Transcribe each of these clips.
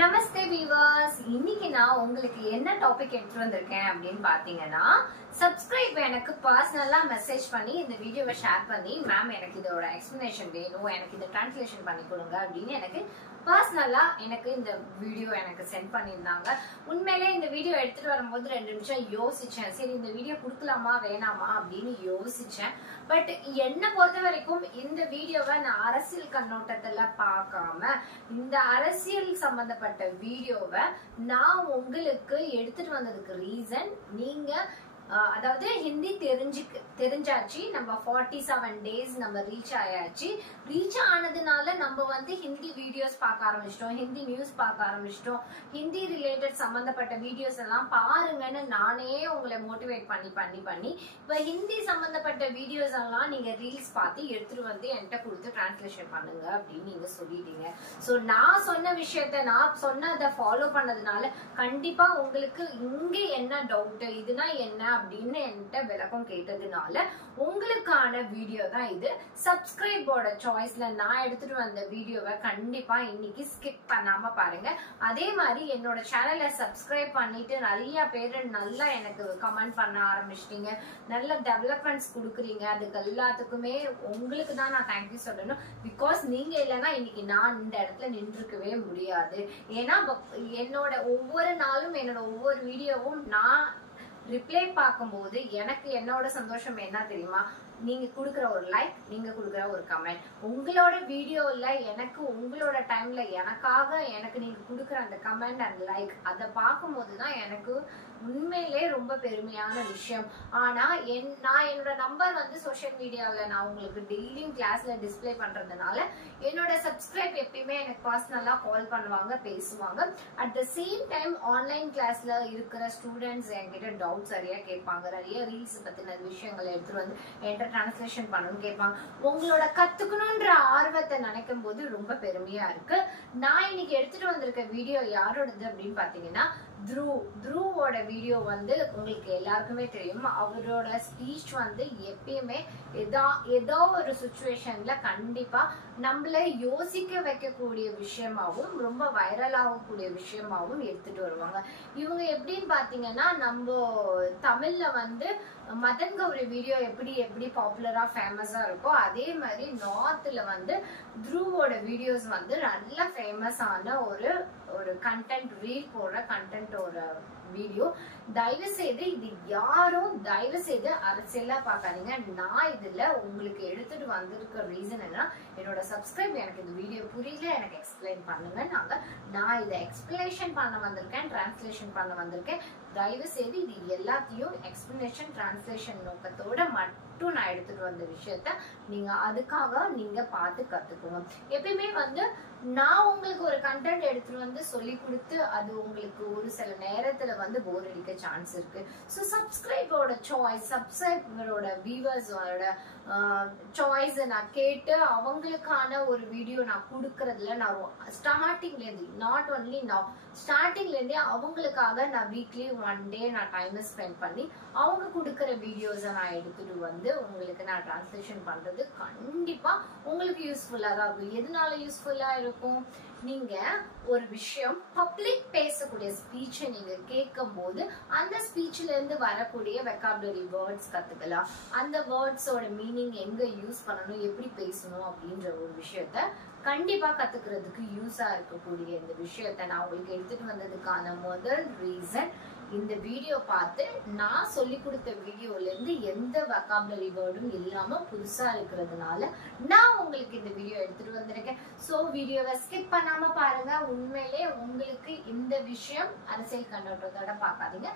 நமஸ்தே viewers. இன்னைக்கு நான் உங்களுக்கு என்ன டாபிக் எடுத்து வந்திருக்கேன் அப்படின்னு பாத்தீங்கன்னா, சப்ஸ்கிரைப் எனக்கு பர்சனலா மெசேஜ் பண்ணி இந்த வீடியோவை ஷேர் பண்ணி, மேம் எனக்கு இதோட எக்ஸ்பிளனேஷன் வேணும், எனக்கு இதை டிரான்ஸ்லேஷன் பண்ணி கொடுங்க அப்படின்னு எனக்கு பர்சனலா எனக்கு இந்த வீடியோ எனக்கு சென்ட் பண்ணியிருந்தாங்க. உண்மையிலே இந்த வீடியோ எடுத்துட்டு வரும்போது 2 நிமிஷம் யோசிச்சேன். சரி, இந்த வீடியோ கொடுக்கலாமா வேணாமா அப்படின்னு யோசிச்சேன். பட் என்ன பொறுத்த வரைக்கும் இந்த வீடியோவை நான் அரசியல் கண்ணோட்டத்துல பார்க்காம, இந்த அரசியல் சம்பந்தப்பட்ட வீடியோவை நான் உங்களுக்கு எடுத்துட்டு வந்ததுக்கு ரீசன், நீங்க அதாவது ஹிந்தி தெரிஞ்சாச்சு. நம்ம 47 days நம்ம ரீச் ஆயாச்சு. ரீச் ஆனதுனால நம்ம ஹிந்தி வீடியோஸ் பார்க்க ஆரம்பிச்சிட்டோம், ஹிந்தி நியூஸ் பார்க்க ஆரம்பிச்சிட்டோம். ஹிந்தி ரிலேட்டட் சம்பந்தப்பட்ட வீடியோஸ் எல்லாம் பாருங்கன்னு நானே உங்களை மோட்டிவேட் பண்ணி இப்ப ஹிந்தி சம்பந்தப்பட்ட வீடியோஸ் எல்லாம் நீங்க ரீல்ஸ் பார்த்து எடுத்துட்டு என்கிட்ட கொடுத்து டிரான்ஸ்லேஷன் பண்ணுங்க அப்படின்னு நீங்க சொல்லிட்டீங்க. சோ நான் சொன்ன விஷயத்த, நான் சொன்னதை ஃபாலோ பண்ணதுனால கண்டிப்பா உங்களுக்கு இங்க என்ன டவுட், இதுனா என்ன அப்படின்னு என்கிட்ட விளக்கம் கேட்டதுனால உங்களுக்கான வீடியோ தான் இது. சப்ஸ்கிரைபோட சாய்ஸ்ல நான் எடுத்துட்டு வந்த வீடியோவை கண்டிப்பா இன்னைக்கு ஸ்கிப் பண்ணாம பாருங்க. அதே மாதிரி என்னோட சேனலை சப்ஸ்கிரைப் பண்ணிட்டு நிறைய பேர் நல்லா எனக்கு கமெண்ட் பண்ண ஆரம்பிச்சிட்டீங்க, நல்ல டெவலப்மெண்ட்ஸ் கொடுக்குறீங்க. அதுக்கு எல்லாத்துக்குமே உங்களுக்கு தான் நான் தேங்க்யூ சொல்லணும். பிகாஸ் நீங்க இல்லைன்னா இன்னைக்கு நான் இந்த இடத்துல நின்றுக்கவே முடியாது. ஏன்னா என்னோட ஒவ்வொரு நாளும் என்னோட ஒவ்வொரு வீடியோவும் நான் ரிப்ளை பார்க்கும்போது எனக்கு என்னோட சந்தோஷம் என்ன தெரியுமா? நீங்க குடுக்குற ஒரு லைக், நீங்க குடுக்குற ஒரு கமெண்ட், உங்களோட வீடியோல எனக்கு உங்களோட டைம்ல எனக்காக எனக்கு நீங்க குடுக்குற அந்த கமெண்ட் அண்ட் லைக், அதை பார்க்கும்போதுதான் எனக்கு உண்மையிலே ரொம்ப பெருமையான விஷயம். ஆனா நான் என்னோட நம்பர் சோஷியல் மீடியாவில நான் உங்களுக்கு டெய்லியும் கிளாஸ்ல டிஸ்பிளே பண்றதுனால என்னோட சப்ஸ்கிரைப் எப்பயுமே எனக்கு பர்சனலா கால் பண்ணுவாங்க, பேசுவாங்க. At the same time online கிளாஸ்ல இருக்கிற ஸ்டூடெண்ட்ஸ் என்கிட்ட டவுட்ஸ் நிறைய கேட்பாங்க, நிறைய ரீல்ஸ் பத்தின விஷயங்களை எடுத்துட்டு டிரான்ஸ்லேஷன் பண்ணணும்னு கேட்பாங்க. உங்களோட கத்துக்கணும்ன்ற ஆர்வத்தை நினைக்கும் போது ரொம்ப பெருமையா இருக்கு. நான் இன்னைக்கு எடுத்துட்டு வந்திருக்க வீடியோ யாரோடது அப்படின்னு பாத்தீங்கன்னா, த்ருவோட வீடியோ உங்களுக்கு எல்லாருக்குமே தெரியும். அவரோட ஸ்பீச் எப்பயுமே ஏதோ ஒரு சிச்சுவேஷன்ல கண்டிப்பா நம்மள யோசிக்க வைக்கக்கூடிய விஷயமாவும் ரொம்ப வைரல் ஆகக்கூடிய விஷயமாவும் எடுத்துட்டு வருவாங்க. இவங்க எப்படின்னு பாத்தீங்கன்னா, நம்ம தமிழ்ல மதன் கௌரி வீடியோ எப்படி பாப்புலரா ஃபேமஸா இருக்கோ, அதே மாதிரி நார்த்ல த்ருவோட வீடியோஸ் நல்ல ஃபேமஸ் ஆன ஒரு கண்டென்ட், ரீல் போடுற கண்டென்ட் ஒரு வீடியோ. தயவு செய்து இது யாரும் தயவு செய்து அரசியலா பாக்காதீங்க. நான் இதுல உங்களுக்கு எடுத்துட்டு வந்திருக்க ரீசன் என்ன, என்னோட சப்ஸ்கிரைப் எனக்கு இந்த வீடியோ புரியல, எனக்கு எக்ஸ்பிளைன் பண்ணுங்க. நான் இதை எக்ஸ்பிளேஷன் பண்ண வந்திருக்கேன், டிரான்ஸ்லேஷன் பண்ண வந்திருக்கேன். தயவு செய்து இது எல்லாத்தையும் எக்ஸ்பிளனேஷன் டிரான்ஸ்லேஷன் நோக்கத்தோட மட்டும் நான் எடுத்துட்டு வந்த விஷயத்த அதுக்காக நீங்க பார்த்து கத்துக்கோங்க. எப்பயுமே நான் உங்களுக்கு ஒரு கண்டென்ட் எடுத்துட்டு சொல்லி கொடுத்து அது உங்களுக்கு ஒரு சில நேரத்துல போர் அடிக்க சான்ஸ் இருக்கு. ஸோ சப்ஸ்கிரைபோட சாய்ஸ், சப்ஸ்கிரைபரோட வியூவர்ஸோட சாய்ஸ் நான் கேட்டு அவங்களுக்கான ஒரு வீடியோ நான் கொடுக்கறதுல நான் ஸ்டார்டிங்ல இருந்து, நாட் ஒன்லி நவ், ஸ்டார்டிங்ல இருந்தே அவங்களுக்காக நான் வீக்லி 1 day நான் டைம் ஸ்பெண்ட் பண்ணி அவங்க கொடுக்குற வீடியோஸை நான் எடுத்துட்டு உங்களுக்கு நான் டிரான்ஸ்லேஷன் பண்றது கண்டிப்பா உங்களுக்கு யூஸ்ஃபுல்லா தான் இருக்கும். எதனால யூஸ்ஃபுல்லா இருக்கும்? நீங்க ஒரு விஷயம் பப்ளிக் பேசக்கூடிய ஸ்பீச்சை நீங்க கேட்கும் போது அந்த ஸ்பீச்ல இருந்து வரக்கூடிய வெக்காபுலரி வேர்ட்ஸ் கத்துக்கலாம். அந்த வேர்ட்ஸோட மீனிங் எங்க யூஸ் பண்ணணும், எப்படி பேசணும் அப்படின்ற ஒரு விஷயத்த கண்டிப்பா கத்துக்கிறதுக்கு யூஸா இருக்கக்கூடிய இந்த விஷயத்த நான் உங்களுக்கு எடுத்துட்டு வந்ததுக்கான முதல் ரீசன், இந்த வீடியோ பார்த்து நான் சொல்லி கொடுத்த வீடியோல இருந்து எந்த வெக்காபுலரி வேர்டும் இல்லாம புதுசா இருக்கிறதுனால நான் உங்களுக்கு இந்த வீடியோ எடுத்துட்டு வந்திருக்கேன். சோ வீடியோவை ஸ்கிப் பண்ணாம பாருங்க. உண்மையிலே உங்களுக்கு இந்த விஷயம் அரசியல் கண்ணோட்டத்தோட பார்க்காதீங்க.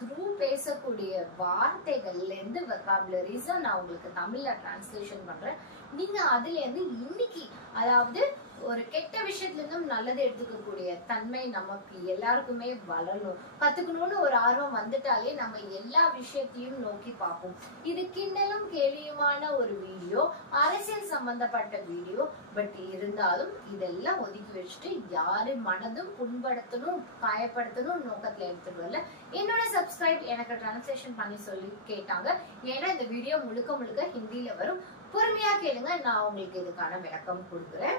த்ரு பேசக்கூடிய வார்த்தைகள்ல இருந்து வெக்காபுலரிஸ் நான் உங்களுக்கு தமிழ்ல டிரான்ஸ்லேஷன் பண்றேன். நீங்க அதுல இருந்து இன்னைக்கு, அதாவது ஒரு கெட்ட விஷயத்துல இருந்தும் நல்லது எடுத்துக்கக்கூடிய தன்மை நமக்கு எல்லாருக்குமே வளரணும். கத்துக்கணும்னு ஒரு ஆர்வம் வந்துட்டாலே நம்ம எல்லா விஷயத்தையும் நோக்கி பார்ப்போம். இது கிண்டலும் கேலியுமான ஒரு வீடியோ, அரசியல் சம்பந்தப்பட்ட வீடியோ. பட் இருந்தாலும் இதெல்லாம் ஒதுக்கி வச்சுட்டு யாரு மனதும் புண்படுத்தணும், காயப்படுத்தணும் நோக்கத்துல எடுத்துட்டு வரல. என்னோட சப்ஸ்கிரைப் எனக்கு டிரான்ஸ்லேஷன் பண்ணி சொல்லி கேட்டாங்க. ஏன்னா இந்த வீடியோ முழுக்க ஹிந்தியில வரும். பொறுமையா கேளுங்க, நான் உங்களுக்கு இதுக்கான விளக்கம் கொடுக்குறேன்.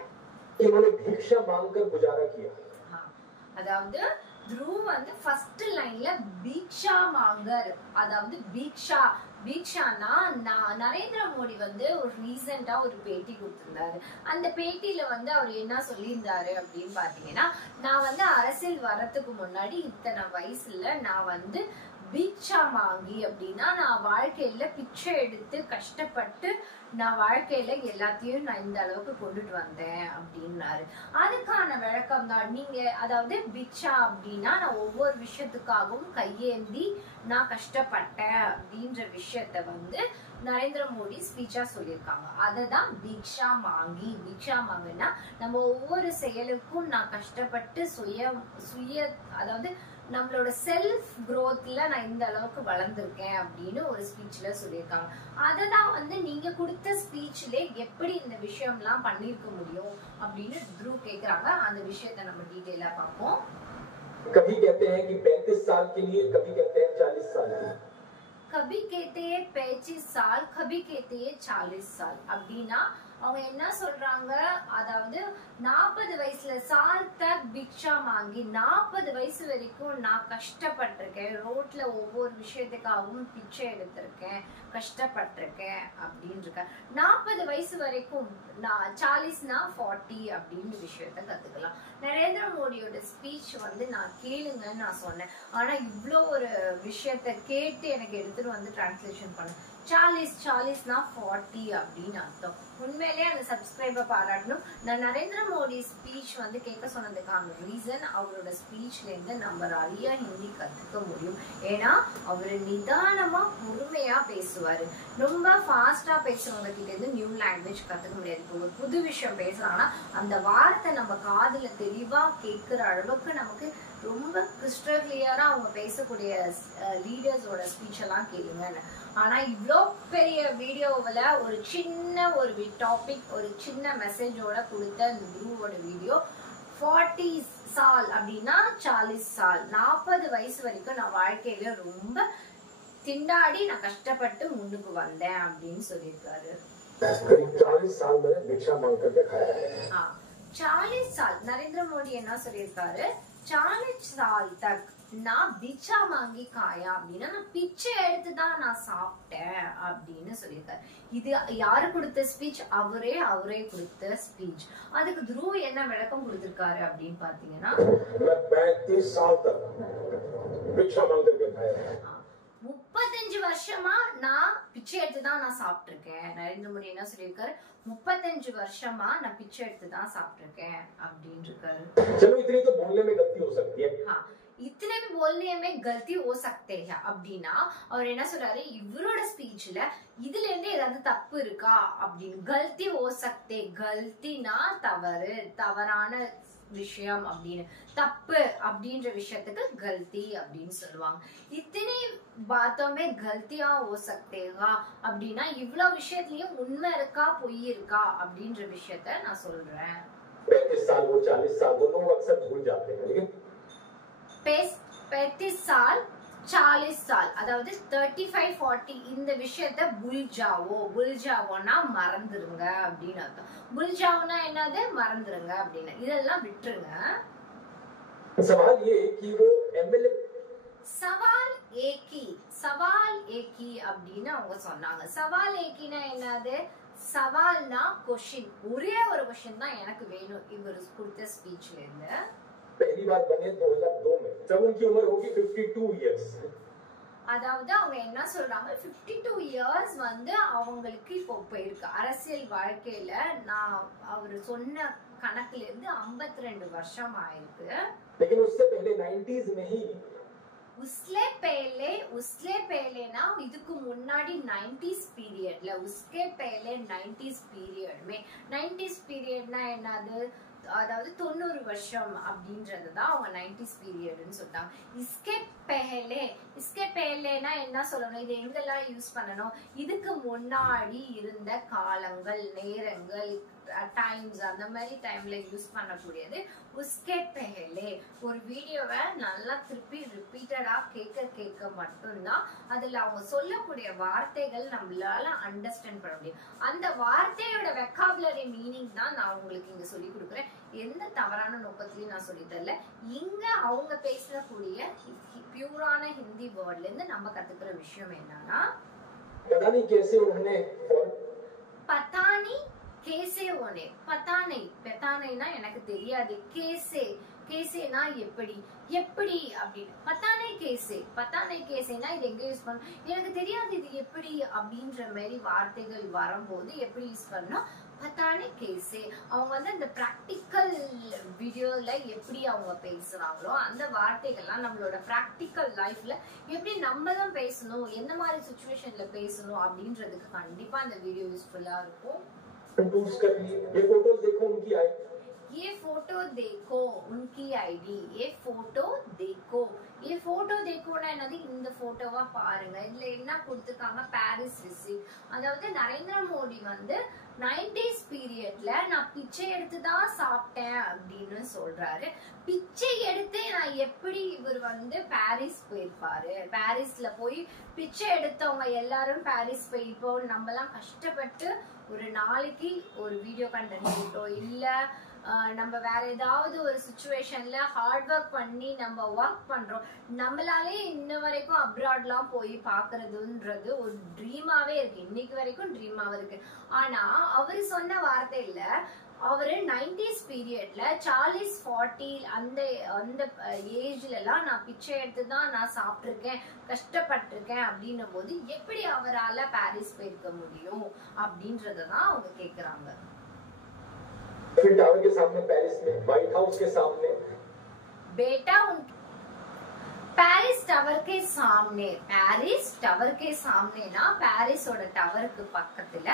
इन्होंने भिक्षा मांगकर गुजारा किया। அதாவது த்ருவ் வந்து ஃபர்ஸ்ட் லைன்ல பீக்ஷா மாங்கர், அதாவது பீக்ஷானா நரேந்திர மோடி வந்து ஒரு ரீசெண்டா ஒரு பேட்டி கொடுத்திருந்தாரு. அந்த பேட்டியில வந்து அவர் என்ன சொல்லியிருந்தாரு அப்படின்னு பாத்தீங்கன்னா, நான் வந்து அரசியல் வர்றதுக்கு முன்னாடி இத்தனை வயசுல நான் வந்து பீக்ஷா மாங்கி அப்படின்னா நான் வாழ்க்கையில பிச்சை எடுத்து கஷ்டப்பட்டு நான் வாழ்க்கையில எல்லாத்தையும் நான் இந்த அளவுக்கு கொண்டுட்டு வந்தேன் அப்படின்னாரு. அதுக்கான விளக்கம் தான் நீங்க, அதாவது பிக்ஷா அப்படின்னா நான் ஒவ்வொரு விஷயத்துக்காகவும் கையேந்தி நான் கஷ்டப்பட்டேன் அப்படின்ற விஷயத்த வந்து நரேந்திர மோடி ஸ்பீச்சா சொல்லியிருக்காங்க. அததான் பீக்ஷா மாங்கினா நம்ம ஒவ்வொரு செயலுக்கும் நான் கஷ்டப்பட்டு அதாவது நம்மளோட செல்ஃப் growthல நான் இந்த அளவுக்கு வளர்ந்திருக்கேன் அப்படின்னு ஒரு ஸ்பீச்ல சொல்லியிருக்காங்க. அததான் வந்து நீங்க கொடுத்த ஸ்பீச்ல எப்படி இந்த விஷயம்லாம் பண்ணிருக்க முடியும் அப்படின்னு த்ருவ் கேக்குறாங்க. அந்த விஷயத்த நம்ம டீடைலா பார்ப்போம். कभी कहते हैं कि 35 साल के लिए, कभी कहते हैं 40 साल के लिए, कभी कहते हैं 35 साल, कभी कहते हैं 40 साल அப்படின்னா அவங்க என்ன சொல்றாங்க, அதாவது 40 வயசுல சால் தக் பிக்ஷா மாங்கி 40 வயசு வரைக்கும் நான் கஷ்டப்பட்டிருக்கேன், ரோட்ல ஒவ்வொரு விஷயத்துக்காகவும் பிச்சை எடுத்திருக்கேன், கஷ்டப்பட்டிருக்கேன் அப்படின்னு இருக்க. 40 வயசு வரைக்கும் 40 அப்படின்னு விஷயத்த கத்துக்கலாம். நரேந்திர மோடியோட ஸ்பீச் வந்து நான் கேளுங்கன்னு நான் சொன்னேன். ஆனா இவ்வளோ ஒரு விஷயத்த கேட்டு எனக்கு எடுத்துட்டு வந்து டிரான்ஸ்லேஷன் பண்ண 40 அப்படின்னு அர்த்தம். உண்மையிலேயே அந்த சப்ஸ்கிரைபர் பாராட்டணும். நான் நரேந்திர மோடி ஸ்பீச் வந்து கேட்க சொன்னதுக்கான ரீசன், அவரோட ஸ்பீச்ல இருந்து நம்ம நிறைய ஹிந்தி கத்துக்க முடியும். ஏன்னா அவரு நிதானமா பொறுமையா பேசுவாரு. ரொம்ப ஃபாஸ்டா பேசுறவங்க கிட்ட இருந்து நியூ லாங்குவேஜ் கத்துக்க முடியாது. இப்போ ஒரு புது விஷயம் பேசுறாங்கன்னா அந்த வார்த்தை நம்ம காதுல தெளிவா கேட்கிற அளவுக்கு நமக்கு ரொம்ப கிறிஸ்டல் கிளியரா அவங்க பேசக்கூடிய லீடர்ஸோட ஸ்பீச் எல்லாம் கேளுங்க. ஆனா இவ்வளோ பெரிய வீடியோவில் ஒரு சின்ன ஒரு டாபிக், ஒரு சின்ன மெசேஜோட கொடுத்த இந்த த்ருவோட வீடியோ 40 சால் அப்படின்னா 40 சால், 40 வயசு வரைக்கும் நான் வாழ்க்கையில ரொம்ப திண்டாடி நான் கஷ்டப்பட்டு முன்னுக்கு வந்தேன் அப்படின்னு சொல்லியிருக்காரு. 40 சால் நரேந்திர மோடி என்ன சொல்லியிருக்காரு, 40 சால் தக் நான் பிச்சா மாங்கி காயா அப்படின்னா நான் பிச்சை எடுத்துதான் நான் சாப்பிட்டேன் அப்படின்னு சொல்லியிருக்காரு. இது யாரு கொடுத்த ஸ்பீச்? அவரே கொடுத்த ஸ்பீச். அதுக்கு த்ருவ் என்ன விளக்கம் கொடுத்திருக்காரு அப்படின்னு பாத்தீங்கன்னா, 35 வருஷமா நான் பிச்சை எடுத்துதான் நான் சாப்பிட்டிருக்கேன். நரேந்திர மோடி என்ன சொல்லியிருக்காரு, 35 வருஷமா நான் பிச்சை எடுத்துதான் சாப்பிட்டிருக்கேன் அப்படின்னு இருக்காரு. इतने भी बोलने में गलती हो सकते हैं அப்படின்னா அவர் என்ன சொல்றாரு, இவரோட ஸ்பீச்ல இதுல இருந்து ஏதாவது தப்பு இருக்கா அப்படின்னு. கல்தி हो सकते, கல்தினா தவறு, தவறான விஷயம் அப்படின்னு, தப்பு அப்படின்ற விஷயத்துக்கு கல்தி அப்படின்னு சொல்லுவாங்க. இத்தனை பாத்தோமே கல்தியா हो सकते அப்படின்னா இவ்வளவு விஷயத்துலயும் உண்மை இருக்கா பொய் இருக்கா அப்படின்ற விஷயத்த நான் சொல்றேன். 35 साल वो 40 साल वो लोग अक्सर भूल जाते हैं, लेकिन 35 साल 40 साल அதாவது 35-40 இந்த விஷயத்த புல்ஜாவோனா மறந்துருங்க அப்படின்னு அர்த்தம். புல்ஜாவோனா என்னது, மறந்துருங்க அப்படின்னு, இதெல்லாம் விட்டுருங்க. सवाल ये कि वो एमएलए சவால் ஏகி அப்படின்னு அவங்க சொன்னாங்க. சவால் ஏகினா என்னது, சவால்னா கொஸ்டின், ஒரே ஒரு கொஸ்டின் தான் எனக்கு வேணும் இவர் கொடுத்த ஸ்பீச்ல இருந்து. पहली बार बने 2002 में, जब उनकी उम्र होगी 52 इयर्स. அதாவது அவங்க என்ன சொல்றாங்க, 52 இயர்ஸ் வந்து அவங்களுக்கு இப்போ போயிருக்கு அரசியல் வாழ்க்கையில. நான் அவர் சொன்ன கணக்குல இருந்து 52 வருஷம் ஆயிருக்கு. लेकिन उससे पहले 90s में ही उसले पहलेना இதுக்கு முன்னாடி 90s பீரியட்ல, उसके पहले 90s पीरियड में 90s பீரியட்னா என்னது, அதாவது 90 வருஷம் அப்படின்றதுதான் அவங்க 90s பீரியட்னு சொல்றாங்க. इसके पहलेனா என்ன சொல்லணும், இது எங்கெல்லாம் யூஸ் பண்ணணும், இதுக்கு முன்னாடி இருந்த காலங்கள், நேரங்கள், டைம்ஸ், அந்த மாதிரி டைம்ல யூஸ் பண்ணக்கூடியது उसके पहले. ஒரு வீடியோவை நல்லா திருப்பி ரிப்பீட்டடா கேட்க மட்டும்தான் அதுல அவங்க சொல்லக்கூடிய வார்த்தைகள் நம்மளால அண்டர்ஸ்டாண்ட் பண்ண முடியும். அந்த வார்த்தையோட வெக்காபுலரி மீனிங் தான் நான் உங்களுக்கு இங்க சொல்லி கொடுக்குறேன். எந்த தவறான நோக்கத்திலையும் நான் சொல்லி தரல. இங்க அவங்க பேசக்கூடிய பியூரான ஹிந்தி வேர்ட்ல இருந்து நம்ம கத்துக்கிற விஷயம் என்னன்னா, पता नहीं कैसे उन्होंने பத்தானி கேசே ஓனே, பத்தானைனா எனக்கு தெரியாது, கேசேனா எப்படி அப்படின்னு, பத்தானை கேசேனா இது எங்க யூஸ் பண்ணணும், எனக்கு தெரியாது இது எப்படி அப்படின்ற மாதிரி வார்த்தைகள் வரும்போது எப்படி யூஸ் பண்ணணும், பத்தானே கேசே. அவங்க வந்து அந்த பிராக்டிக்கல் வீடியோல எப்படி அவங்க பேசுறாங்களோ அந்த வார்த்தைகள்லாம் நம்மளோட பிராக்டிக்கல் லைஃப்ல எப்படி நம்ம தான் பேசணும், என்ன மாதிரி சுச்சுவேஷன்ல பேசணும் அப்படின்றதுக்கு கண்டிப்பா அந்த வீடியோ யூஸ்ஃபுல்லா இருக்கும். टूल्स कर लिए, ये फोटोज देखो उनकी आई, ये फोटो देखो उनकी आईडी, ये फोटो देखोனா என்னது, இந்த போட்டோவா பாருங்க. இதுல என்ன கொடுத்திருக்காங்க, பாரிஸ் விசிட். அதாவது நரேந்திர மோடி வந்து 90s பீரியட்ல நான் பிச்சை எடுத்து தான் சாப்பிட்டேன் அப்படின்னு சொல்றாரு. பிச்சை எடுத்து நான் எப்படி இவர் வந்து பாரிஸ் போயிருப்பாரு, பாரிஸ்ல போய் பிச்சை எடுத்தவங்க எல்லாரும் பாரிஸ் போயிருப்போம். நம்ம எல்லாம் கஷ்டப்பட்டு ஒரு நாளைக்கு ஒரு வீடியோ கண்டென்ட் போட்டோ இல்ல நம்ம வேற ஏதாவது ஒரு சிச்சுவேஷன்ல ஹார்ட் ஒர்க் பண்ணி நம்ம ஒர்க் பண்றோம். நம்மளாலே இன்ன வரைக்கும் அப்ராட்லாம் போய் பாக்குறதுன்றது ஒரு ட்ரீமாவே இருக்கு, இன்னைக்கு வரைக்கும் ட்ரீமாவே இருக்கு. ஆனா அவரு சொன்ன வார்த்தையில அவரு 90s பீரியட்ல 40-40 அந்த ஏஜ்ல எல்லாம் நான் பிச்சை எடுத்து தான் நான் சாப்பிட்டிருக்கேன், கஷ்டப்பட்டிருக்கேன் அப்படின்னும் போது எப்படி அவரால பாரிஸ் போயிருக்க முடியும் அப்படின்றதான் அவங்க கேக்குறாங்க. फिर टावर के सामने पेरिस में, व्हाइट हाउस के सामने, बेटा பாரிஸ் டவர் கே சாம்னேனா பாரிஸோட டவருக்கு பக்கத்துல,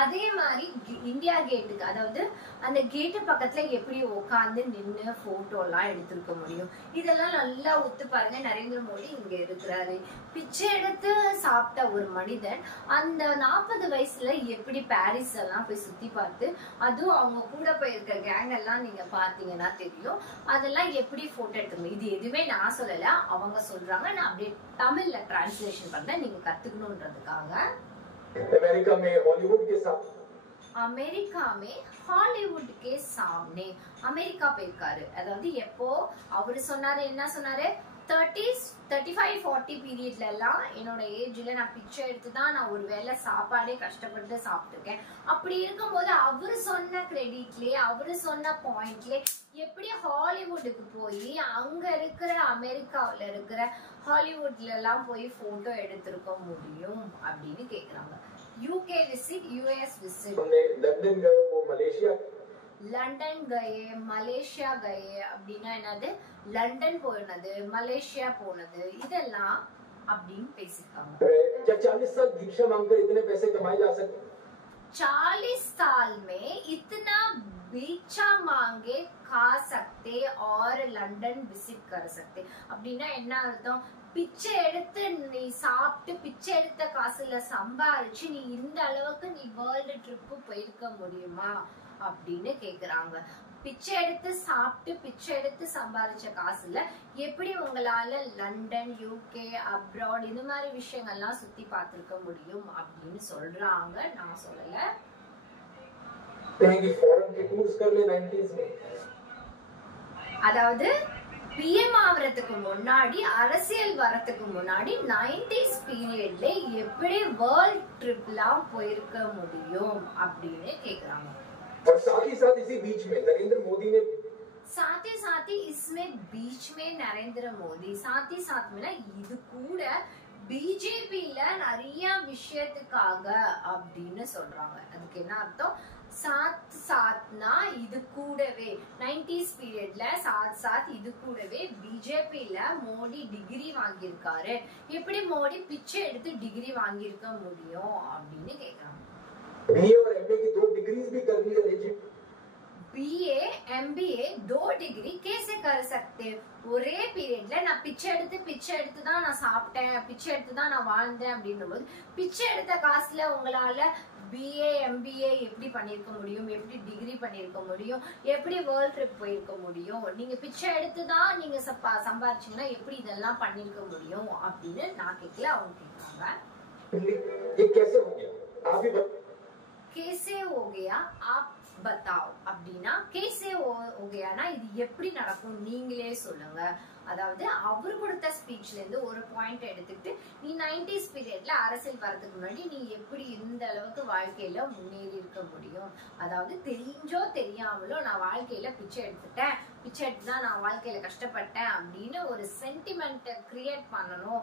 அதே மாதிரி இந்தியா கேட்டுக்கு, அதாவது அந்த கேட்டு பக்கத்துல எப்படி உட்கார்ந்து நின்று போட்டோ எல்லாம் எடுத்திருக்க முடியும். இதெல்லாம் நல்லா ஒத்து பாருங்க. நரேந்திர மோடி இங்க இருக்கிறாரு, பிச்சை எடுத்து சாப்பிட்ட ஒரு மனிதன் அந்த 40 வயசுல எப்படி பாரிஸ் எல்லாம் போய் சுத்தி பார்த்து, அதுவும் அவங்க கூட போயிருக்க கேங் எல்லாம் நீங்க பாத்தீங்கன்னா தெரியும், அதெல்லாம் எப்படி போட்டோ எடுத்துக்கணும். இது எதுவுமே நான் சொல்லல, அவங்க சொல்றாங்க. நான் அப்படியே தமிழ்ல டிரான்ஸ்லேஷன் பண்றேன் நீங்க கத்துக்கணும்ன்றதுக்காக. अमेरिका में हॉलीवुड के सामने, அமெரிக்கா மே ஹாலிவுட் கே சாம்னே, அமெரிக்கா போயிருக்காரு. அதாவது எப்போ அவரு சொன்னாரு, என்ன சொன்னாரு, 30s 35-40 பீரியட்ல எல்லாம் என்னோட ஏஜ்ல நான் பிச்சை எடுத்து தான் நான் ஒரு வேளை சாப்பாடே கஷ்டப்பட்டு சாப்பிட்டுருக்கேன். அப்படி இருக்கும்போது அவரு சொன்ன கிரெடிட்லயே, அவரு சொன்ன பாயிண்ட்லயே எப்படி ஹாலிவுட்டுக்கு போய் அங்க இருக்கிற அமெரிக்காவில இருக்கிற ஹாலிவுட்ல எல்லாம் போய் போட்டோ எடுத்திருக்க முடியும் அப்படின்னு கேக்குறாங்க. UK visit, US visit, London गए, वो मलेशिया, லண்டன் கயே, மலேசியா கயே அப்படின்னா என்னது, லண்டன் போனது, மலேசியா போனது, இதெல்லாம் அப்படின்னு பேசிருக்காங்க. क्या 40 साल भिक्षा मांगकर इतने पैसे कमाए जा सकते? 40 साल में इतना भिक्षा मांगे खा सकते और लंदन विजिट कर सकते அப்படின்னா என்ன அர்த்தம், பிச்சை எடுத்து நீ சாப்பிட்டு பிச்சை எடுத்த காசுல சம்பாரிச்சு நீ இந்த அளவுக்கு நீ வேர்ல்டு ட்ரிப்பு போயிருக்க முடியுமா அப்படின்னு கேக்குறாங்க. பிச்சை எடுத்து சாப்பிட்டு பிச்சை எடுத்து சம்பாதிச்ச காசுல எப்படி உங்களால லண்டன், யூகே, அப்ராட் இந்த மாதிரி விஷயங்கள்லாம் சுத்தி பார்த்திருக்க முடியும் அப்படின்னு சொல்றாங்க. நான் சொல்லல. அதாவது பிஎம் ஆவறதுக்கு முன்னாடி, அரசியல் வரதுக்கு முன்னாடி 90s பீரியட்ல எப்படி வேர்ல்ட் ட்ரிப்லாம் போயிருக்க முடியும் அப்படின்னு கேக்குறாங்க. और साथ ही साथ इसी बीच में नरेंद्र मोदी ने, साथ ही इसमें बीच में नरेंद्र मोदी, साथ ही साथ में ना இது கூட பிஜேபில நிறைய விஷயத்துக்காக அப்படின்னு சொல்றாங்க. அதுக்கு என்ன அர்த்தம், சாத்னா இது கூடவே 90s பீரியட்ல சாத் இது கூடவே பிஜேபில மோடி டிகிரி வாங்கியிருக்காரு, எப்படி மோடி பிச்சை எடுத்து டிகிரி வாங்கியிருக்க முடியும் அப்படின்னு கேக்குறாங்க. बीए और एमए की 2 डिग्रीज भी कर ली है, BA MBA 2 डिग्री कैसे कर सकते हो? ஒரே பீரியட்ல நான் பிச்சை எடுத்து தான் நான் சாப்பிட்டேன், பிச்சை எடுத்து தான் நான் வாழ்ந்தேன் அப்படின்னும்போது பிச்சை எடுத்த காசுல உங்களால BA MBA எப்படி பண்ணிருக்க முடியும், எப்படி டிகிரி பண்ணிருக்க முடியும், எப்படி வேர்ல்ட் ட்ரிப் போயிருக்க முடியும்? நீங்க பிச்சை எடுத்து தான் நீங்க சம்பாரிச்சீங்கன்னா எப்படி இதெல்லாம் பண்ணிருக்க முடியும் அப்படின்னு நான் கேட்கல, அவங்க கேட்காங்க. कैसे हो गया आप बताओ அப்படினா कैसे हो गया னா இது எப்படி நடக்கும் நீங்களே சொல்லுங்க. அதாவது அவர் கொடுத்த ஸ்பீச்ல இருந்து ஒரு பாயிண்ட் எடுத்துக்கிட்டு நீ 90s பீரியட்ல அரசியல் வரதுக்கு முன்னாடி நீ எப்படி இந்த அளவுக்கு வாழ்க்கையில முன்னேறி இருக்க முடியும், அதாவது தெரிஞ்சோ தெரியாமலோ நான் வாழ்க்கையில பிச்சை எடுத்து தான் நான் வாழ்க்கையில கஷ்டப்பட்டேன் அப்படின்னு ஒரு சென்டிமெண்ட் கிரியேட் பண்ணணும்,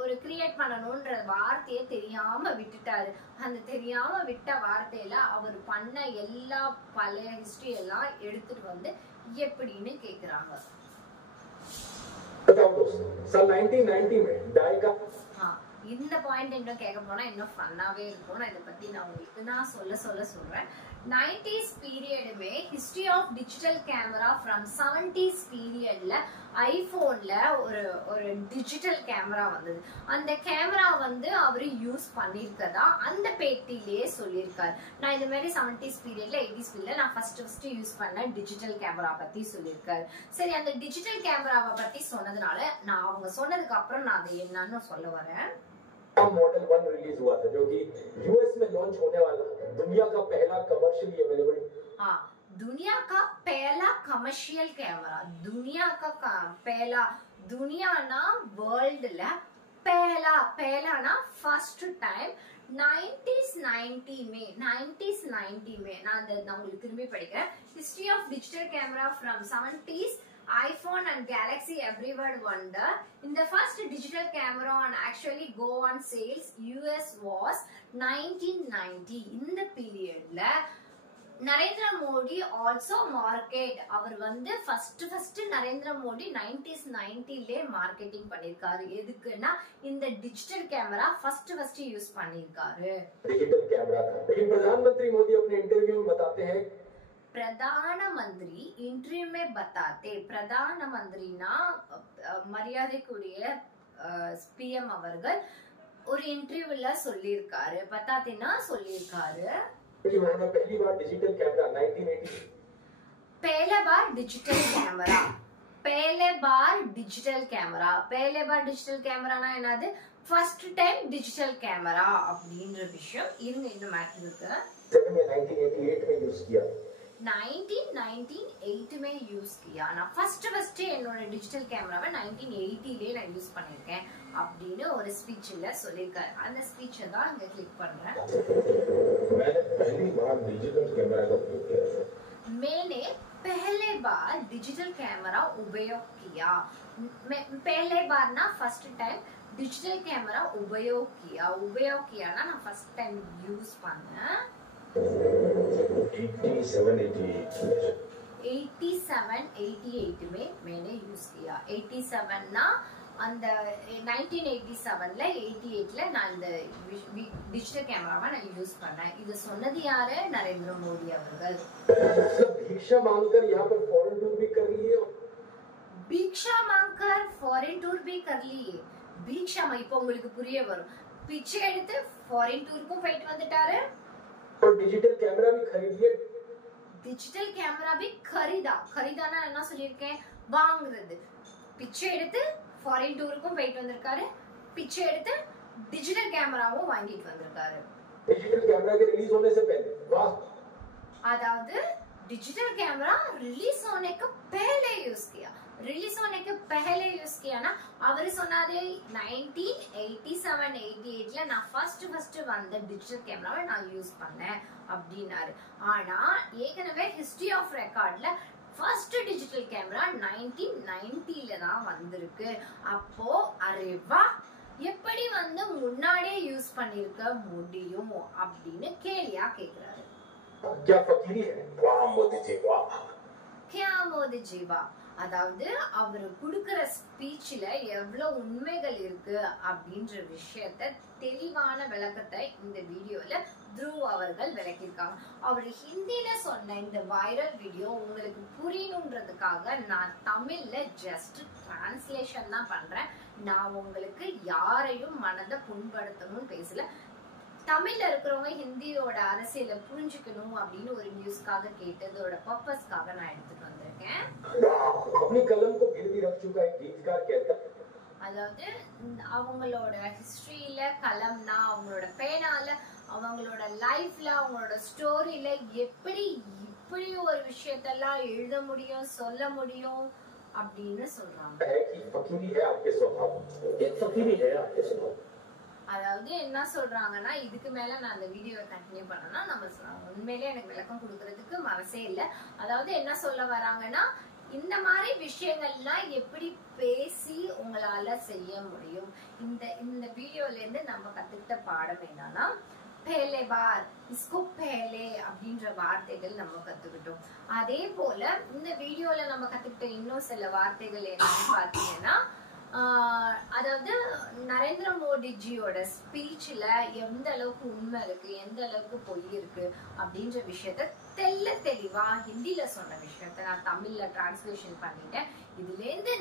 ஒரு கிரியேட் பண்ணணும்ன்ற வார்த்தையை தெரியாம விட்டுட்டாரு. அந்த தெரியாம விட்ட வார்த்தையில அவர் பண்ண எல்லா பழைய ஹிஸ்டரி எல்லாம் எடுத்துட்டு வந்து எப்படின்னு கேக்குறாங்க. இந்த பாயிண்ட் இன்னும் கேட்க போனா இன்னும் ஃபன்னாவே இருக்கும். நான் இதை பத்தி நான் உங்களுக்கு சொல்றேன். 90s பீரியடுமே history of digital camera from 70s பீரியட்ல ஐபோன்ல ஒரு டிஜிட்டல் கேமரா வந்தது. அந்த கேமரா வந்து அவரு யூஸ் பண்ணிருக்கதா அந்த பேட்டிலேயே சொல்லியிருக்காரு. நான் இந்த மாதிரி 70s பீரியட்ல 80s பீரியட்ல நான் ஃபர்ஸ்ட் யூஸ் பண்ண டிஜிட்டல் கேமரா பத்தி சொல்லியிருக்காரு. சரி, அந்த டிஜிட்டல் கேமராவை பத்தி சொன்னதுனால நான் அவங்க சொன்னதுக்கு அப்புறம் நான் அதை என்னன்னு சொல்ல வரேன். मॉडल 1 रिलीज हुआ था जो कि यूएस में लॉन्च होने वाला दुनिया का पहला कमर्शियली अवेलेबल दुनिया का पहला कमर्शियल कैमरा, दुनिया का पहला, दुनिया ना वर्ल्ड ला पहला ना फर्स्ट टाइम 90s 90 में நான் உங்களுக்கு திரும்பி படிக்கிறேன். History of digital camera from 70s iPhone and Galaxy everywhere wonder. In the first digital camera on actually go on sales US was 1990. In the period la Narendra Modi also market. அவர் வந்து first Narendra Modi 90s 90 லே marketing பண்ணிருக்காரு. எதுக்குன்னா இந்த digital camera first use பண்ணிருக்காரு. Digital camera था, लेकिन प्रधानमंत्री मोदी अपने interview में बताते हैं, प्रधानमंत्री इंटरव्यू में बताते, प्रधानमंत्रीனா மரியாதைக்குரிய PM அவர்கள் ஒரு இன்டர்வியூல சொல்லிருக்காரு. பத்தாத்தேனா சொல்லிருக்காரு कि उन्होंने पहली बार डिजिटल कैमरा 1980 पहला बार डिजिटल कैमराனா என்னது? ஃபர்ஸ்ட் டைம் டிஜிட்டல் கேமரா அப்படின்ற விஷயம் இருங்க இன்னும் மேட்டர் இருக்கு. 1988 में यूज किया, 1998 में यूज किया. நான் ஃபர்ஸ்ட் என்னோட டிஜிட்டல் கேமராவை 1980 லே நான் யூஸ் பண்ணிருக்கேன் அப்படின்னு ஒரு ஸ்பீச்ல சொல்லிருக்காரு. அந்த ஸ்பீச்சை தான் இங்க கிளிக் பண்றேன். मैंने पहले बार डिजिटल कैमरा उपयोग किया. पहले बार ना फर्स्ट टाइम डिजिटल कैमरा उपयोग किया ना நான் ஃபர்ஸ்ட் டைம் யூஸ் பண்ணேன். 87-88 में मैंने यूज किया. 87 ना அந்த 1987ல 88ல நான் இந்த டிஜிட்டல் கேமராவை நான் யூஸ் பண்ணேன். இது சொன்னது யாரு? நரேந்திர மோடி அவர்கள். भिक्षा मांगकर यहाँ पर फॉरेन टूर भी कर लिए. भिक्षा मांगकर फॉरेन टूर भी कर लिए. भिक्षा இப்போ உங்களுக்கு புரிய வரும். பிச்சை எடுத்து ஃபாரின் டூருக்கும் போயிட்டு வந்துட்டாரு. और डिजिटल कैमरा भी खरीद लिए. डिजिटल कैमरा भी खरीदाना என்ன சொல்லிருக்கேன்? வாங்குறது. பிச்சை எடுத்து ஃபாரின் டூருக்கும் போயிட்டு வந்திருக்காரு. பிச்சை எடுத்து டிஜிட்டல் கேமராவும் வாங்கிட்டு வந்திருக்காரு. डिजिटल कैमरा के रिलीज होने से पहले, वाह, அதாவது डिजिटल कैमरा रिलीज होने के पहले यूज किया. ना அவர் சொன்னாரு 1987-88ல நான் ஃபர்ஸ்ட் வந்த டிஜிட்டல் கேமராவை நான் யூஸ் பண்ணேன் அப்படினாரு. ஆனா ஏற்கனவே ஹிஸ்டரி ஆஃப் ரெக்கார்ட்ல ஃபர்ஸ்ட் டிஜிட்டல் கேமரா 1990ல தான் வந்திருக்கு. அப்போ அரேவா எப்படி வந்து முன்னாடியே யூஸ் பண்ணிருக்க முடியும் அப்படின்னு கேலியா கேக்குறாரு. क्या फकीरी है, वाह मोदी जी वाह. क्या मोदी जीवा அதாவது அவர் கொடுக்கிற ஸ்பீச்ல எவ்வளவு உண்மைகள் இருக்கு அப்படின்ற விஷயத்த தெளிவான விளக்கத்தை இந்த வீடியோல த்ருவ் அவர்கள் விளக்கியிருக்காங்க. அவர் ஹிந்தியில சொன்ன இந்த வைரல் வீடியோ உங்களுக்கு புரியணுன்றதுக்காக நான் தமிழ்ல ஜஸ்ட் டிரான்ஸ்லேஷன் தான் பண்றேன். நான் உங்களுக்கு யாரையும் மனதை புண்படுத்தணும்னு பேசல. தமிழ்ல இருக்கிறவங்க ஹிந்தியோட அரசியலை புரிஞ்சுக்கணும் அப்படின்னு ஒரு நியூஸ்க்காக கேட்டதோட பர்பஸ்க்காக நான் எடுத்துட்டு வந்திருக்கேன். அதாவது அவங்களோட ஹிஸ்டரியில கலம்னா அவங்களோட பேனால அவங்களோட லைஃப்ல அவங்களோட ஸ்டோரியில எப்படி இப்படி ஒரு விஷயத்தெல்லாம் எழுத முடியும் சொல்ல முடியும் அப்படின்னு சொல்றாங்க. அதாவது என்ன சொல்றாங்கன்னா இதுக்கு மேல நான் அந்த வீடியோவை கண்டினியூ பண்ணனா நம்ம உண்மையிலேயே எனக்கு விளக்கம் கொடுக்கறதுக்கு மனசே இல்லை. அதாவது என்ன சொல்ல வராங்கன்னா இந்த மாதிரி விஷயங்கள்லாம் எப்படி பேசி உங்களால செய்ய முடியும். இந்த வீடியோல இருந்து நம்ம கத்துக்கிட்ட பாடம் என்னன்னா பேலே பார் இஸ்கோ பேலே அப்படின்ற வார்த்தைகள் நம்ம கத்துக்கிட்டோம். அதே போல இந்த வீடியோல நம்ம கத்துக்கிட்ட இன்னும் சில வார்த்தைகள் என்னன்னு பாத்தீங்கன்னா அதாவது நரேந்திர மோடிஜியோட ஸ்பீச்ல எந்த அளவுக்கு உண்மை இருக்கு எந்த அளவுக்கு பொய் இருக்கு அப்படின்ற விஷயத்த தெளிவா ஹிந்தில சொன்ன விஷயத்த நான் தமிழ்ல டிரான்ஸ்லேஷன் பண்ணிட்டேன். இதுல இருந்து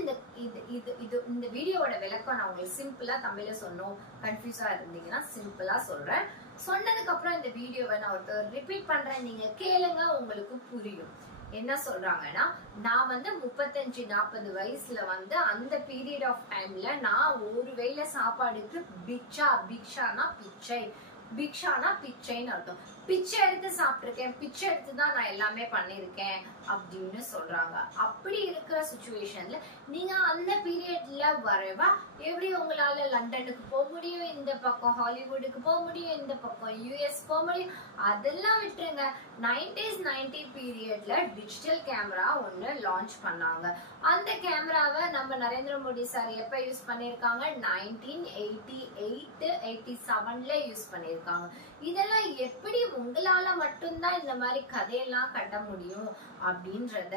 இந்த வீடியோவோட விளக்கம் நான் உங்களுக்கு சிம்பிளா தமிழ்ல சொன்னோம். கன்ஃபியூஸா இருந்தீங்கன்னா சிம்பிளா சொல்றேன். சொன்னதுக்கு அப்புறம் இந்த வீடியோவை நான் ஒரு ரிப்பீட் பண்றேன், நீங்க கேளுங்க, உங்களுக்கு புரியும். என்ன சொல்றாங்கன்னா நான் 35-40 வயசுல அந்த பீரியட் ஆஃப் டைம்ல நான் ஒரு வேளை சாப்பாடுக்கு பிக்ஷானா பிச்சைன்னு அர்த்தம். பிச்சை எடுத்து சாப்பிட்டிருக்கேன், பிச்சை எடுத்து தான் நான் எல்லாமே பண்ணிருக்கேன் அப்படின்னு சொல்றாங்க. அப்படி இருக்கிற சுச்சுவேஷன்ல நீங்க அந்த பீரியட்ல வரவா எப்படி உங்களால லண்டனுக்கு போக முடியும், இந்த பக்கம் ஹாலிவுட்டுக்கு போக முடியும், இந்த பக்கம் யூஎஸ் போக முடியும், அதெல்லாம் விட்டுருங்க. 90s பீரியட்ல டிஜிட்டல் கேமரா ஒண்ணு லான்ச் பண்ணாங்க. அந்த கேமராவை நம்ம நரேந்திர மோடி சார் எப்ப யூஸ் பண்ணிருக்காங்க, 1988-87ல யூஸ் பண்ணிருக்காங்க. இதெல்லாம் எப்படி உங்களால மட்டும்தான் இந்த மாதிரி கதையெல்லாம் கட்ட முடியும் அப்படின்றத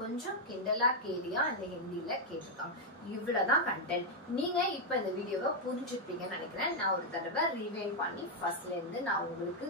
கொஞ்சம் கிண்டலா கேலியா அந்த ஹிந்தியில கேட்டிருக்காங்க. இவ்வளவுதான் கண்டென்ட். நீங்க இப்ப இந்த வீடியோவை புரிஞ்சுப்பீங்கன்னு நினைக்கிறேன். நான் ஒரு தடவை ரீவைண்ட் பண்ணி ஃபர்ஸ்ட்ல இருந்து நான் உங்களுக்கு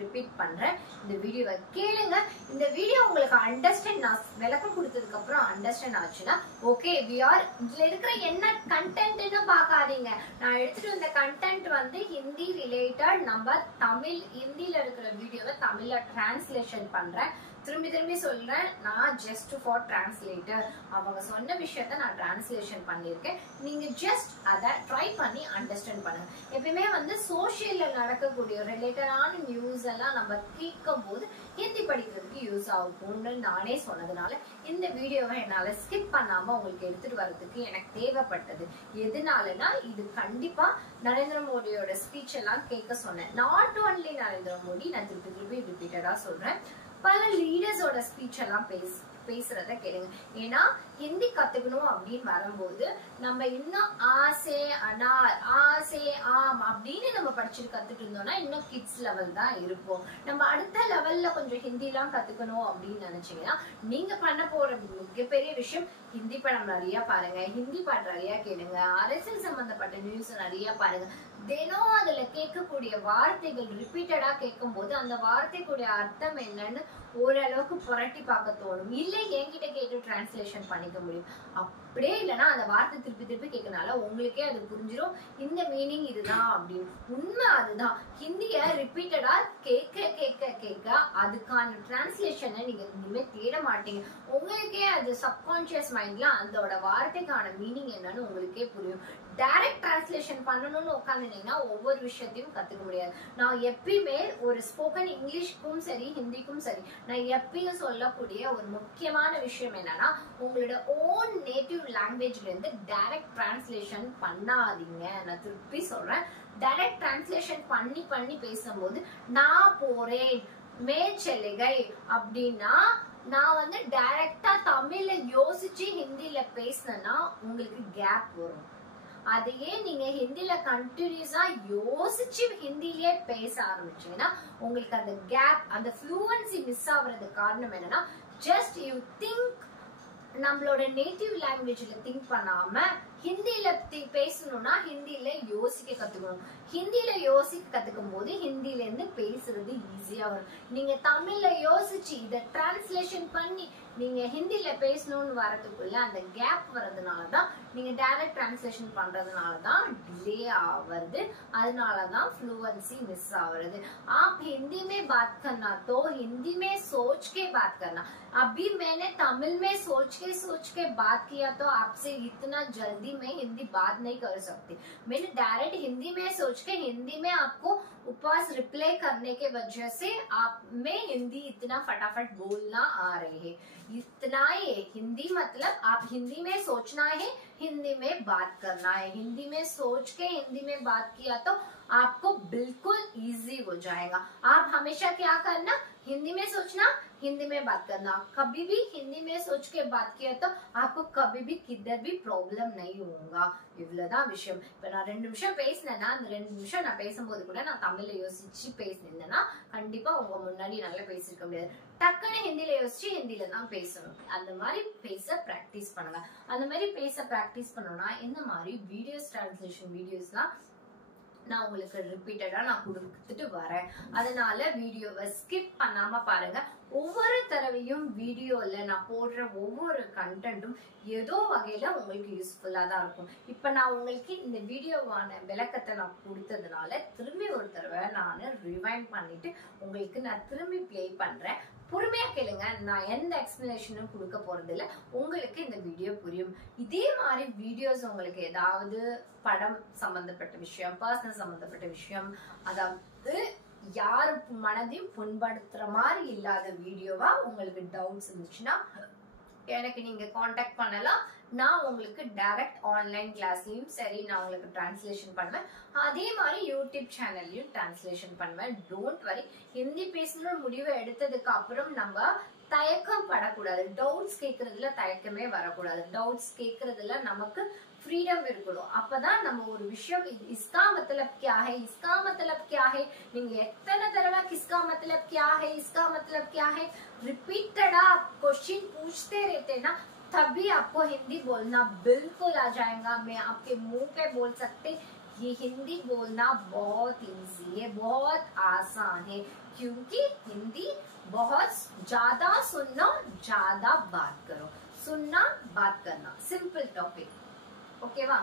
ரிப்பீட் பண்றேன். இந்த வீடியோவை கேளுங்க. இந்த வீடியோ உங்களுக்கு அண்டர்ஸ்டாண்ட் நான் விளக்கம் கொடுத்ததுக்கு அப்புறம் அண்டர்ஸ்டாண்ட் ஆச்சுன்னா ஓகே இதுல இருக்கிற என்ன கண்டென்ட்னு பாக்காதீங்க. நான் எடுத்துட்டு வந்த கண்டென்ட் ஹிந்தி ரிலேட்டட். நம்ம தமிழ் ஹிந்தில இருக்கிற வீடியோவை தமிழ்ல டிரான்ஸ்லேஷன் பண்றேன். திரும்பி சொல்றேன், நான் ஜஸ்ட் ஃபார் டிரான்ஸ்லேட்டர். அவங்க சொன்ன விஷயத்த நான் டிரான்ஸ்லேஷன் பண்ணிருக்கேன். நீங்க ஜஸ்ட் அதை ட்ரை பண்ணி அண்டர்ஸ்டாண்ட் பண்ணுங்க. எப்பயுமே சோசியல்ல நடக்கக்கூடிய ரிலேட்டடான நியூஸ் எல்லாம் நம்ம கேட்கும் போது ஹிந்தி படிக்கிறதுக்கு யூஸ் ஆகும்னு நானே சொன்னதுனால இந்த வீடியோவை என்னால ஸ்கிப் பண்ணாம உங்களுக்கு எடுத்துட்டு வர்றதுக்கு எனக்கு தேவைப்பட்டது. எதனாலனா இது கண்டிப்பா நரேந்திர மோடியோட ஸ்பீச் எல்லாம் கேட்க சொன்னேன். நாட் ஒன்லி நரேந்திர மோடி, நான் திருப்பி ரிப்பீட்டடா சொல்றேன், பல லீடர்ஸோட ஸ்பீச் எல்லாம் பேசுறத கேளுங்க. ஏன்னா ஹிந்தி கத்துக்கணும் அப்படின்னு வரும்போது நம்ம இன்னும் ஆசே அனார் ஆசே ஆம் அப்படின்னு நம்ம படிச்சுட்டு கத்துட்டு இருந்தோம்னா இன்னும் கிட்ஸ் லெவல் தான் இருப்போம். நம்ம அடுத்த லெவல்ல கொஞ்சம் ஹிந்தி எல்லாம் கத்துக்கணும் அப்படின்னு நினைச்சீங்கன்னா நீங்க பண்ண போற மிகப்பெரிய விஷயம் ஹிந்தி படம் நிறைய பாருங்க, ஹிந்தி பாட்டு நிறைய கேளுங்க, அரசியல் சம்பந்தப்பட்ட நியூஸ் நிறைய பாருங்க. தினம் அதுல கேட்கக்கூடிய வார்த்தைகள் ரிப்பீட்டடா கேட்கும் போது அந்த வார்த்தைக்குடைய அர்த்தம் என்னன்னு ஓரளவுக்கு புரட்டி பார்க்க தோணும். இல்லை என்கிட்ட கேட்டு டிரான்ஸ்லேஷன் பண்ணிக்க முடியும். அப்படியே இல்லைன்னா அந்த வார்த்தை திருப்பி கேட்கனால உங்களுக்கே அது புரிஞ்சிடும் இந்த மீனிங் இதுதான் அப்படின்னு. உண்மை அதுதான். ஹிந்திய ரிப்பீட்டடா கேட்க அதுக்கான டிரான்ஸ்லேஷனை நீங்க இனிமே தேட மாட்டீங்க. உங்களுக்கே அது சப்கான்சியஸ் மைண்ட்ல அதோட வார்த்தைக்கான மீனிங் என்னன்னு உங்களுக்கே புரியும். டைரக்ட் டிரான்ஸ்லேஷன் பண்ணணும்னு உட்காந்துனீங்கன்னா ஒவ்வொரு விஷயத்தையும் கத்துக்க முடியாது. நான் எப்பயுமே ஒரு ஸ்போக்கன் இங்கிலீஷ்க்கும் சரி ஹிந்திக்கும் சரி நான் எப்பயும் சொல்லக்கூடிய ஒரு முக்கியமான விஷயம் என்னன்னா உங்களோட ஓன் நேட்டிவ் லாங்குவேஜ்ல இருந்து டைரக்ட் டிரான்ஸ்லேஷன் பண்ணாதீங்க. நான் திருப்பி சொல்றேன், டைரக்ட் டிரான்ஸ்லேஷன் பண்ணி பேசும்போது நான் போறேன் மேச்சலிகை அப்படின்னா நான் டைரக்டா தமிழ்ல யோசிச்சு ஹிந்தில பேசினா உங்களுக்கு கேப் வரும். அதையே நீங்க ஹிந்தில கண்டினியூஸா யோசிச்சு ஹிந்திலேயே பேச ஆரம்பிச்சீங்கன்னா உங்களுக்கு அந்த கேப் அந்த ஃப்ளூவன்சி மிஸ் ஆகுறதுக்கு காரணம் என்னன்னா ஜஸ்ட் யூ திங்க் நம்மளோட நேட்டிவ் லாங்குவேஜ்ல திங்க் பண்ணாம ஹிந்தியில பேசணும்னா ஹிந்தியில யோசிக்க கத்துக்கணும். ஹிந்தியில யோசிக்க கத்துக்கும் போது ஹிந்தில இருந்து பேசுறது ஈஸியா வரும். நீங்க தமிழ்ல யோசிச்சு இத டிரான்ஸ்லேஷன் பண்ணி நீங்க ஹிந்தில பேசணும்னு வரதுக்குள்ள அந்த கேப் வரதுனாலதான், நீங்க டைரக்ட் டிரான்ஸ்லேஷன் பண்றதுனாலதான் डिले ஆவறது, அதனாலதான் फ्लुएंसी मिस ஆவறது. आप हिंदी में बात करना तो हिंदी में सोच के बात करना. अभी मैंने तमिल में सोच के बात किया तो आपसे इतना जल्दी मैं हिंदी बात नहीं कर सकती. मैंने डायरेक्ट हिंदी में सोच के हिंदी में आपको उपवास रिप्लाई करने के वजह से आप में हिंदी इतना फटाफट बोलना आ रही है. इतना ही हिंदी मतलब आप हिंदी में सोचना है, हिंदी में बात करना है. हिंदी में सोच के हिंदी में बात किया तो आपको बिल्कुल इजी हो जाएगा. आप हमेशा क्या करना, हिंदी में सोचना, हिंदी में बात करना. कभी भी हिंदी में सोच के बात किया तो आपको कभी भी किधर भी प्रॉब्लम नहीं होगा. இவ்வளவுதான் விஷயம். இப்ப நான் 2 நிமிஷம் பேசினேன்னா அந்த 2 நிமிஷம் நான் பேசும்போது கூட நான் தமிழ்ல யோசிச்சு பேசினேன்னா கண்டிப்பா உங்க முன்னாடி நல்லா பேசிருக்க முடியாது. டக்குன்னு ஹிந்தில யோசிச்சு ஹிந்தில தான் பேசணும். அந்த மாதிரி பேச பிராக்டிஸ் பண்ணுங்க. அந்த மாதிரி பேச பிராக்டிஸ் பண்ணணும்னா இந்த மாதிரி வீடியோஸ் டிரான்ஸ்லேஷன் வீடியோஸ்லாம் நான் உங்களுக்கு ரிப்பீட்டடா நான் கொடுத்துட்டு வரேன். அதனால வீடியோவை ஸ்கிப் பண்ணாம பாருங்க. ஒவ்வொரு தடவையும் வீடியோல நான் போடுற ஒவ்வொரு கண்டென்ட்டும் ஏதோ வகையில உங்களுக்கு யூஸ்ஃபுல்லா தான் இருக்கும். இப்ப நான் உங்களுக்கு இந்த வீடியோவான விளக்கத்தை நான் கொடுத்ததுனால திரும்பி ஒரு தடவை நான் ரிவைண்ட் பண்ணிட்டு உங்களுக்கு நான் திரும்பி பிளே பண்றேன். பொறுமையா கேளுங்க. நான் எந்த எக்ஸ்பிளனேஷனும் கொடுக்க போறது இல்ல. உங்களுக்கு இந்த வீடியோ புரியும். இதே மாதிரி வீடியோஸ் உங்களுக்கு ஏதாவது படம் சம்பந்தப்பட்ட விஷயம், பர்சனல் சம்பந்தப்பட்ட விஷயம், அதாவது யாரு மனதையும் புண்படுத்துற மாதிரி இல்லாத வீடியோவா உங்களுக்கு டவுட்ஸ் இருந்துச்சுன்னா எனக்கு நீங்க காண்டாக்ட் பண்ணலாம். நான் உங்களுக்கு டைரக்ட் ஆன்லைன் கிளாஸ்லயும் சரி நான் உங்களுக்கு டிரான்ஸ்லேஷன் பண்ணுவேன். அதே மாதிரி யூடியூப் சேனல்லையும் டிரான்ஸ்லேஷன் பண்ணுவேன். Don't worry. ஹிந்தி பேசணும்னு முடிவை எடுத்ததுக்கு அப்புறம் நம்ம தயக்கம் படக்கூடாது. டவுட்ஸ் கேட்கறதுல தயக்கமே வரக்கூடாது. டவுட்ஸ் கேட்கறதுல நமக்கு फ्रीडम இருக்கணும். அப்பதான் நம்ம ஒரு விஷயம் इसका मतलब क्या है, इसका मतलब क्या है, நீங்க எத்தனை தடவை किसका मतलब क्या है, इसका मतलब क्या है रिपीटेड क्वेश्चन पूछते रहते ना तभी आपको हिंदी बोलना बिल्कुल आ जाएगा. मैं आपके मुंह पे बोल सकते ये हिंदी बोलना बहुत इजी है, बहुत आसान है. क्योंकि हिंदी बहुत ज्यादा सुनना, ज्यादा बात करो. सुनना, बात करना, सिंपल टॉपिक. ओकेवा?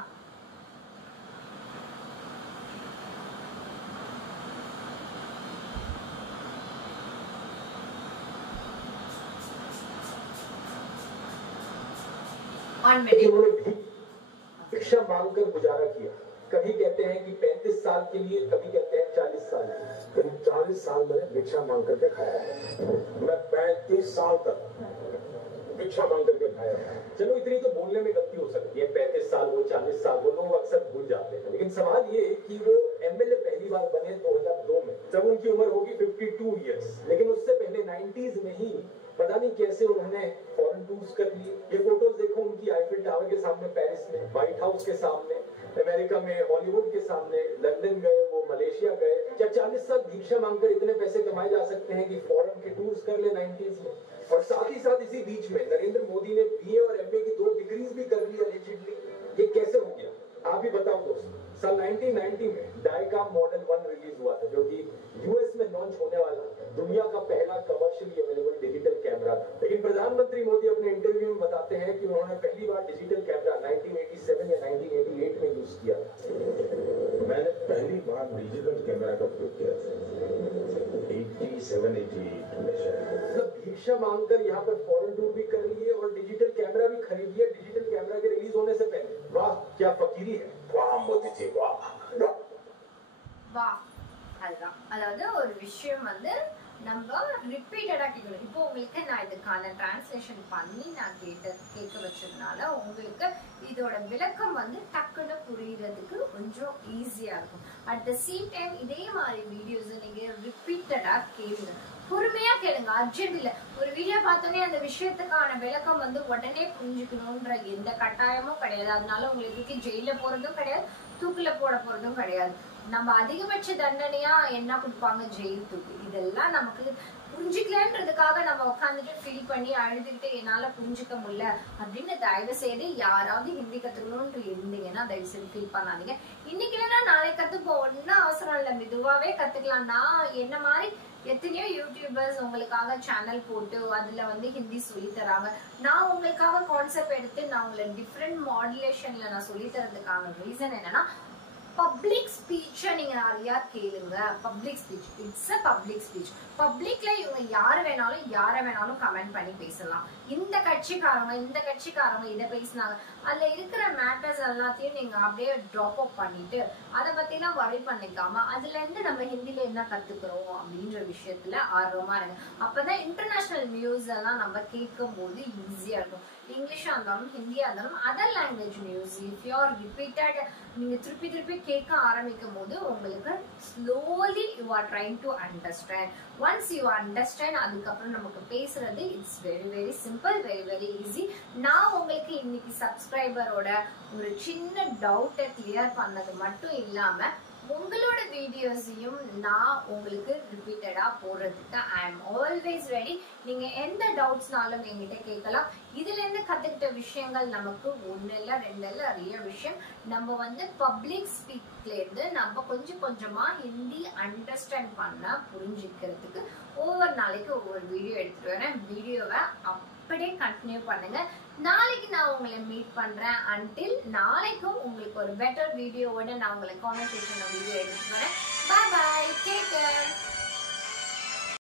भिक्षा मांगकर गुजारा किया. कभी कहते हैं कि 35 साल के लिए, कभी कहते हैं 40 साल के लिए. 40 साल मैंने भिक्षा मांग करके खाया है. मैं 35 साल तक भिक्षा मांग करके खाया है. चलो इतनी तो बोलने में गलती हो सकती है. 35 साल हो, 40 साल हो, लोग अक्सर भूल जाते हैं. लेकिन सवाल ये कि वो एमएलए पहली बार बने 2002 में, जब उनकी उम्र होगी 52 इयर्स. लेकिन उससे पहले 90s में ही पता नहीं कैसे उन्होंने फॉरेन टूर्स कर लिए. ये फोटोज देखो उनकी आईफिल टावर के सामने पेरिस में, व्हाइट हाउस के सामने, अमेरिका में हॉलीवुड के सामने, लंदन गए, वो मलेशिया गए. क्या 40 साल भिक्षा मांगकर इतने पैसे कमाए जा सकते हैं कि फॉरेन के टूर्स कर ले 90s में? और साथ ही साथ इसी बीच में नरेंद्र मोदी ने बीए और एमए की 2 डिग्रीज भी कर ली एलिजिबली. ये कैसे हो गया आप ही बताओ दोस्तों. साल 1990 में डायकाम मॉडल 1 रिलीज हुआ था, जो कि यूएस में लॉन्च होने वाला दुनिया का पहला कमर्शियली अवेलेबल डिजिटल कैमरा था. लेकिन प्रधानमंत्री मोदी अपने इंटरव्यू में बताते हैं कि उन्होंने पहली बार डिजिटल कैमरा 1987 या 1988 में यूज किया था. मैंने पहली बार डिजिटल कैमरा का उपयोग किया था 87-88 में. मतलब भिक्षा मांगकर यहाँ पर फॉरेन टूर भी कर लिए और डिजिटल कैमरा भी खरीद लिया डिजिटल कैमरा के रिलीज होने से पहले. वाह क्या फकीरी है. वाह मोदी जी वाह. वाह. அதுதான். அதாவது ஒரு விஷயம் வந்து நம்ம ரிப்பீட்டடா கேட்கணும். இப்போ உங்களுக்கு நான் இதுக்கான டிரான்ஸ்லேஷன் பண்ணி நான் கேட்க வச்சதுனால உங்களுக்கு இதோட விளக்கம் வந்து டக்குன்னு புரியறதுக்கு கொஞ்சம் ஈஸியா இருக்கும். அட் த சேம் டைம் இதே மாதிரி வீடியோஸ் நீங்க ரிப்பீட்டடா கேளுங்க. பொறுமையா கேளுங்க. அர்ஜென்ட் இல்ல. ஒரு வீடியோ பார்த்தோன்னே அந்த விஷயத்துக்கான விளக்கம் வந்து உடனே புரிஞ்சுக்கணும்ன்ற எந்த கட்டாயமும் கிடையாது. அதனால உங்களுக்கு ஜெயில போறதும் கிடையாது, தூக்குல போட போறதும் கிடையாது. நம்ம அதிகபட்ச தண்டனையா என்ன கொடுப்பாங்க, ஜெயில், தூக்கு. இதெல்லாம் நமக்கு புரிஞ்சுக்கலன்றதுக்காக நம்ம உட்காந்துட்டு ஃபீல் பண்ணி அழுதுகிட்டு என்னால புரிஞ்சுக்க முடியல அப்படின்னு தயவு செய்து யாராவது ஹிந்தி கத்துக்கணும்னு இருந்தீங்கன்னா தயவு செய்து ஃபீல் பண்ணாதீங்க. இன்னைக்கு இல்லைன்னா நாளைக்கு கத்துப்போம், ஒன்னும் அவசரம் இல்லை, மெதுவாவே கத்துக்கலாம். நான் என்ன மாதிரி எத்தனையோ யூடியூபர்ஸ் உங்களுக்காக சேனல் போட்டு அதுல வந்து ஹிந்தி சொல்லி தராங்க. நான் உங்களுக்காக கான்செப்ட் எடுத்து நான் உங்களை டிஃப்ரெண்ட் மாடுலேஷன்ல நான் சொல்லி தரதுக்கான ரீசன் என்னன்னா, பப்ளிக் ஸ்பீச்ச நீங்க நிறைய கேளுங்க. Public speech, it's a public speech. பப்ளிக்ல இவங்க யார வேணாலும் கமெண்ட் பண்ணி பேசலாம். இந்த கட்சிக்காரங்க இதை பேசினாங்க, அதுல இருக்கிற மேட்டர்ஸ் எல்லாத்தையும் நீங்க அப்படியே ட்ராப் அப் பண்ணிட்டு அதை பத்தி எல்லாம் வரி பண்ணிக்காம அதுல இருந்து நம்ம ஹிந்தில என்ன கத்துக்கிறோம் அப்படின்ற விஷயத்துல ஆர்வமா இருங்க. அப்பதான் இன்டர்நேஷனல் நியூஸ் எல்லாம் நம்ம கேட்கும் போது ஈஸியா இருக்கும். இங்கிலீஷா இருந்தாலும் ஹிந்தியா இருந்தாலும் other language news if you are repeated, நீங்க திருப்பி கேட்க ஆரம்பிக்கும் போது உங்களுக்கு slowly you are trying to understand. Once you understand, அதுக்கப்புறம் நமக்கு பேசுறது it's very very simple, very very easy. நான் உங்களுக்கு இன்னைக்கு சப்ஸ்கிரைபரோட ஒரு சின்ன டவுட்டை கிளியர் பண்ணது மட்டும் இல்லாம உங்களோட வீடியோஸையும் நான் உங்களுக்கு ரிப்பீட்டடா போடுறதுக்கு ஐ எம் ஆல்வேஸ் ரெடி. நீங்க எந்த டவுட்ஸ்னாலும் என்கிட்ட கேட்கலாம். இதுல இருந்து கத்துக்கிட்ட விஷயங்கள் நமக்கு ஒண்ணு இல்ல ரெண்டு இல்ல நிறைய விஷயம். நம்ம வந்து பப்ளிக் ஸ்பீக்ல இருந்து நம்ம கொஞ்சமா ஹிந்தி அண்டர்ஸ்டாண்ட் பண்ண புரிஞ்சுக்கிறதுக்கு ஒவ்வொரு நாளைக்கு ஒவ்வொரு வீடியோ எடுத்துட்டு வரேன். வீடியோவை அப்படியே கண்டினியூ பண்ணுங்க. நாளைக்கு நான் உங்களை மீட் பண்றேன். அன்டில் நாளைக்கும் உங்களுக்கு ஒரு பெட்டர் வீடியோவோட நான் உங்களை கான்வர்சேஷன் வீடியோ எடுத்துட்டு வரேன். Bye bye, take care.